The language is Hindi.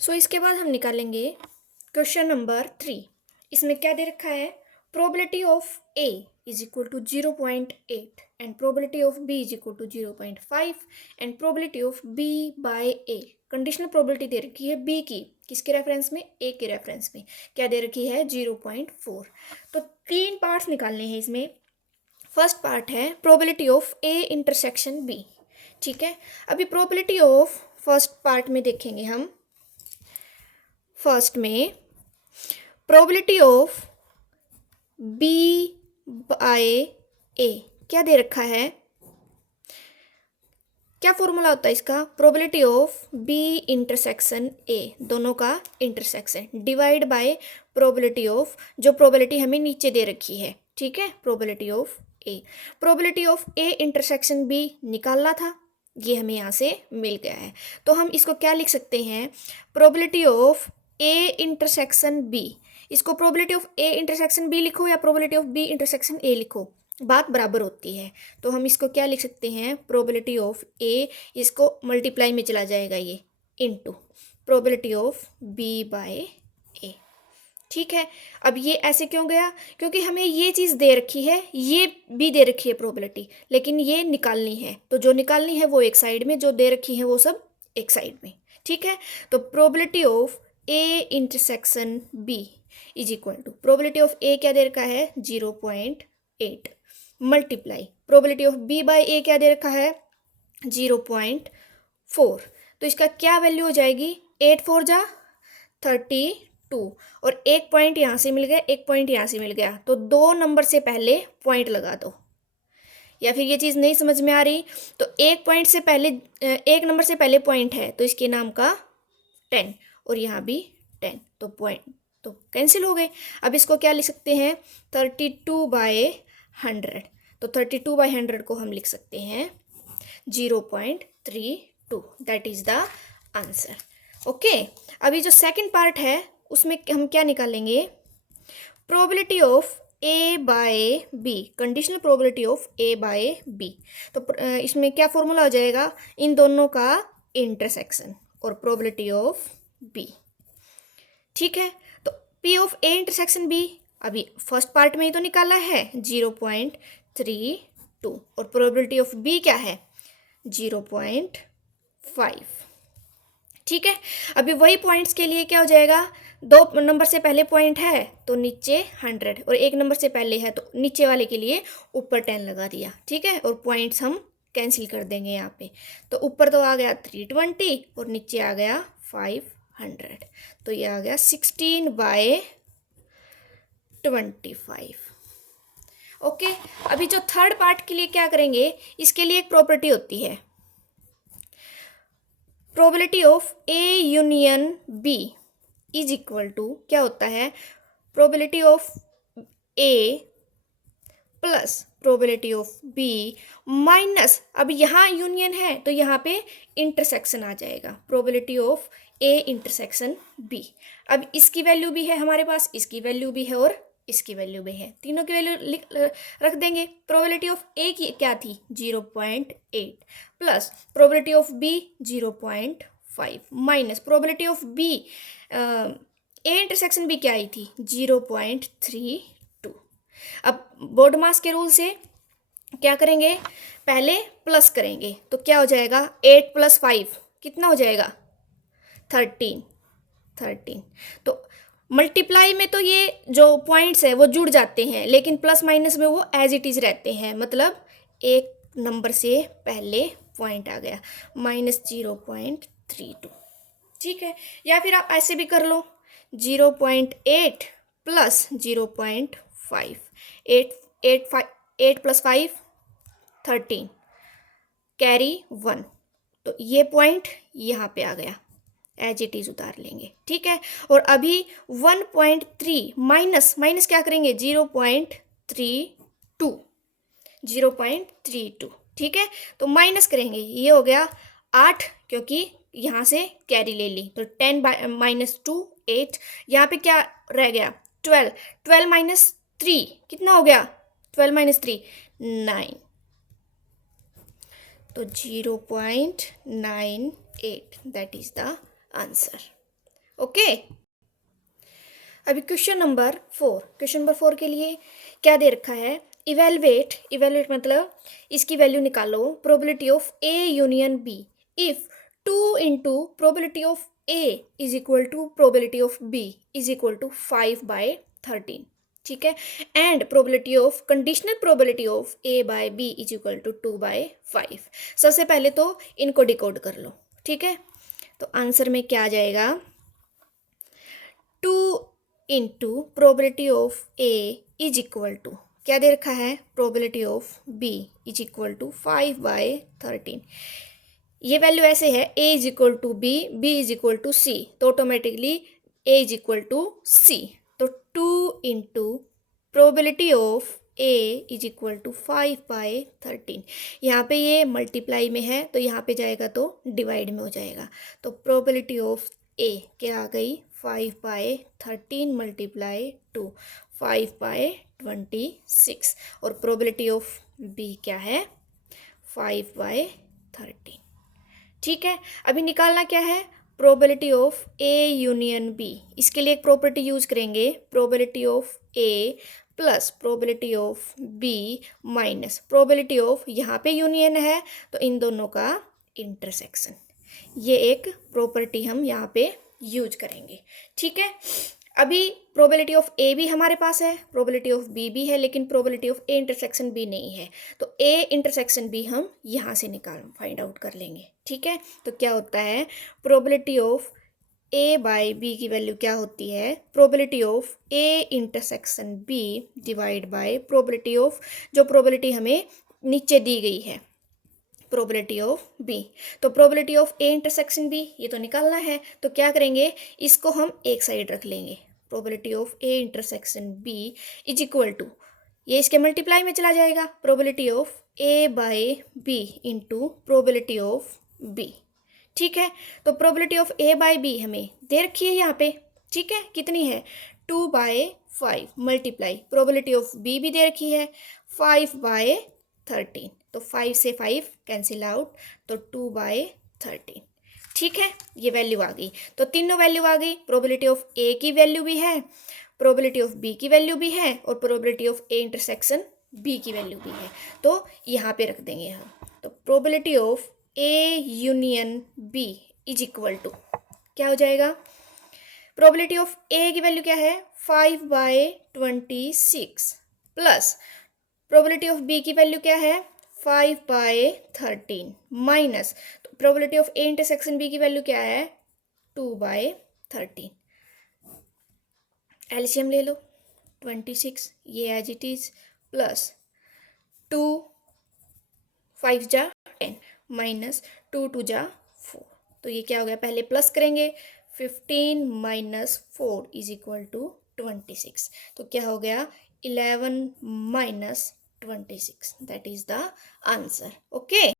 सो इसके बाद हम निकालेंगे क्वेश्चन नंबर 3। इसमें क्या दे रखा है, probability of A is equal to 0.8 and probability of B is equal to 0.5 and probability of B by A. Conditional probability दे रखी है बी की, किसके रेफरेंस में, ए के रेफरेंस में। क्या दे रखी है, 0.4। तो 3 पार्ट्स निकालने हैं इसमें। फर्स्ट पार्ट है probability of A intersection B. ठीक है, अभी प्रोबेबिलिटी ऑफ फर्स्ट पार्ट में देखेंगे हम। फर्स्ट में probability of B by A क्या दे रखा है, क्या फॉर्मूला होता है इसका, probability of B intersection A, दोनों का intersection divide by probability of, जो प्रोबेबिलिटी हमें नीचे दे रखी है। ठीक है, probability of A, probability of A intersection B निकालना था, ये हमें यहाँ से मिल गया है। तो हम इसको क्या लिख सकते हैं, probability of A intersection B. इसको probability of A intersection B लिखो या probability of B intersection A लिखो, बात बराबर होती है। तो हम इसको क्या लिख सकते हैं, प्रोबेबिलिटी ऑफ ए, इसको मल्टीप्लाई में चला जाएगा ये, into probability of B by A. ठीक है, अब ये ऐसे क्यों गया, क्योंकि हमें ये चीज़ दे रखी है, ये भी दे रखी है प्रोबेबिलिटी, लेकिन ये निकालनी है। तो जो निकालनी है वो एक साइड में, जो दे रखी है वो सब एक साइड में। ठीक है, तो probability of A intersection B is equal to, probability of A क्या दे रखा है, 0.8 multiply probability of B by A क्या दे रखा है, 0.4। तो इसका क्या वैल्यू हो जाएगी, 8 4 जा 32, और एक पॉइंट यहाँ से मिल गया, एक पॉइंट यहाँ से मिल गया, तो 2 नंबर से पहले पॉइंट लगा दो। या फिर ये चीज़ नहीं समझ में आ रही तो एक पॉइंट से पहले, एक नंबर से पहले पॉइंट है तो इसके नाम का 10, और यहाँ भी 10, तो पॉइंट तो कैंसिल हो गए। अब इसको क्या लिख सकते हैं, 32/100। तो 32/100 को हम लिख सकते हैं 0.32, that is the answer. Okay, अभी जो सेकंड पार्ट है उसमें हम क्या निकालेंगे, probability of A by B, conditional probability of A by B. तो इसमें क्या फॉर्मूला हो जाएगा, इन दोनों का इंटरसेक्शन और प्रोबेबिलिटी ऑफ बी। ठीक है, तो P of A intersection B अभी फर्स्ट पार्ट में ही तो निकाला है, 0.32, और प्रोबेबिलिटी ऑफ बी क्या है, 0.5। ठीक है, अभी वही पॉइंट्स के लिए क्या हो जाएगा, 2 नंबर से पहले पॉइंट है तो नीचे 100, और 1 नंबर से पहले है तो नीचे वाले के लिए ऊपर 10 लगा दिया। ठीक है, और पॉइंट्स हम कैंसिल कर देंगे यहाँ पे, तो ऊपर तो आ गया 320 और नीचे आ गया 500, तो ये आ गया 16/25। ओके, अभी जो थर्ड पार्ट के लिए क्या करेंगे, इसके लिए एक प्रॉपर्टी होती है, probability of A union B is equal to, क्या होता है, probability of A plus probability of B minus, अब यहाँ यूनियन है तो यहाँ पे इंटरसेक्शन आ जाएगा, probability of A intersection B. अब इसकी वैल्यू भी है हमारे पास, इसकी वैल्यू भी है और इसकी वैल्यू भी है, तीनों की वैल्यू रख देंगे। प्रोबेबिलिटी ऑफ ए की क्या थी, 0.8 plus probability of B 0.5 minus probability of B A intersection B क्या आई थी, 0.32। अब बोर्ड मास के रूल से क्या करेंगे, पहले प्लस करेंगे तो क्या हो जाएगा, 8 + 5 कितना हो जाएगा, 13। तो मल्टीप्लाई में तो ये जो पॉइंट्स है वो जुड़ जाते हैं, लेकिन प्लस माइनस में वो एज इट इज़ रहते हैं, मतलब एक नंबर से पहले पॉइंट आ गया, -0.32। ठीक है, या फिर आप ऐसे भी कर लो, 0.8 + 0.5, 8 + 5 13, कैरी 1, तो ये पॉइंट यहाँ पे आ गया, एज इट इज़ उतार लेंगे। ठीक है, और अभी 1.3 माइनस क्या करेंगे, 0.32। ठीक है, तो माइनस करेंगे, ये हो गया 8, क्योंकि यहाँ से कैरी ले ली, तो 10 -2 8, यहाँ पे क्या रह गया, 12 - 3 कितना हो गया, 12 - 3 9, तो 0.98, that is the answer. Okay. अभी क्वेश्चन नंबर 4 के लिए क्या दे रखा है, इवेलुएट मतलब इसकी वैल्यू निकालो, probability of A union B if 2 into probability of A is equal to probability of B is equal to 5/13, ठीक है, and probability of conditional probability of A by B is equal to 2/5। सबसे पहले तो इनको डिकोड कर लो, ठीक है। तो आंसर में क्या आ जाएगा, 2 into probability of A is equal to क्या दे रखा है, probability of B is equal to 5/13। ये वैल्यू ऐसे है, A is equal to B, B is equal to C, तो automatically A is equal to C. तो 2 into probability of A is equal to 5/13। यहाँ पे ये मल्टीप्लाई में है तो यहाँ पे जाएगा तो डिवाइड में हो जाएगा। तो प्रोबेबिलिटी ऑफ ए क्या आ गई, 5/13 मल्टीप्लाई 2, 5/26, और प्रोबेबिलिटी ऑफ बी क्या है, 5/13, ठीक है। अभी निकालना क्या है, probability of A union B. इसके लिए एक प्रॉपर्टी यूज करेंगे, probability of A plus probability of B minus probability of, यहाँ पे यूनियन है तो इन दोनों का इंटरसेक्शन। ये एक प्रॉपर्टी हम यहाँ पे यूज करेंगे, ठीक है। अभी प्रोबेबिलिटी ऑफ ए भी हमारे पास है, प्रोबेबिलिटी ऑफ बी भी है, लेकिन probability of A intersection B नहीं है। तो ए इंटरसेक्शन बी हम यहाँ से फाइंड आउट कर लेंगे, ठीक है। तो क्या होता है, probability of A by B की वैल्यू क्या होती है, probability of A intersection B divide by probability of, जो प्रोबेबिलिटी हमें नीचे दी गई है, प्रोबेबिलिटी ऑफ बी। तो probability of A intersection B ये तो निकालना है, तो क्या करेंगे, इसको हम एक साइड रख लेंगे, probability of A intersection B is equal to, ये इसके मल्टीप्लाई में चला जाएगा, probability of A by B into probability of B, ठीक है। तो probability of A by B हमें दे रखी है यहाँ पे, ठीक है, कितनी है, 2/5 मल्टीप्लाई प्रोबेबिलिटी ऑफ बी भी दे रखी है 5/13। तो 5 से 5 कैंसिल आउट, तो 2/13, ठीक है। ये वैल्यू आ गई, तो तीनों वैल्यू आ गई, प्रोबेबिलिटी ऑफ ए की वैल्यू भी है, प्रोबेबिलिटी ऑफ बी की वैल्यू भी है, और probability of A intersection B की वैल्यू भी है। तो यहाँ पे रख देंगे हम, तो probability of A union B is equal to क्या हो जाएगा, प्रोबेबिलिटी ऑफ ए की वैल्यू क्या है 5/26 प्लस प्रोबेबिलिटी ऑफ बी की वैल्यू क्या है 5/13 माइनस, तो probability of A intersection B की वैल्यू क्या है 2/13। एलसीएम ले लो, 26 ये एज इट इज प्लस 2 5 जा 10 माइनस 2 2 जा 4, तो ये क्या हो गया, पहले प्लस करेंगे, 15 माइनस 4 इज इक्वल टू 26। तो क्या हो गया, 11 minus 26, that is the answer, okay.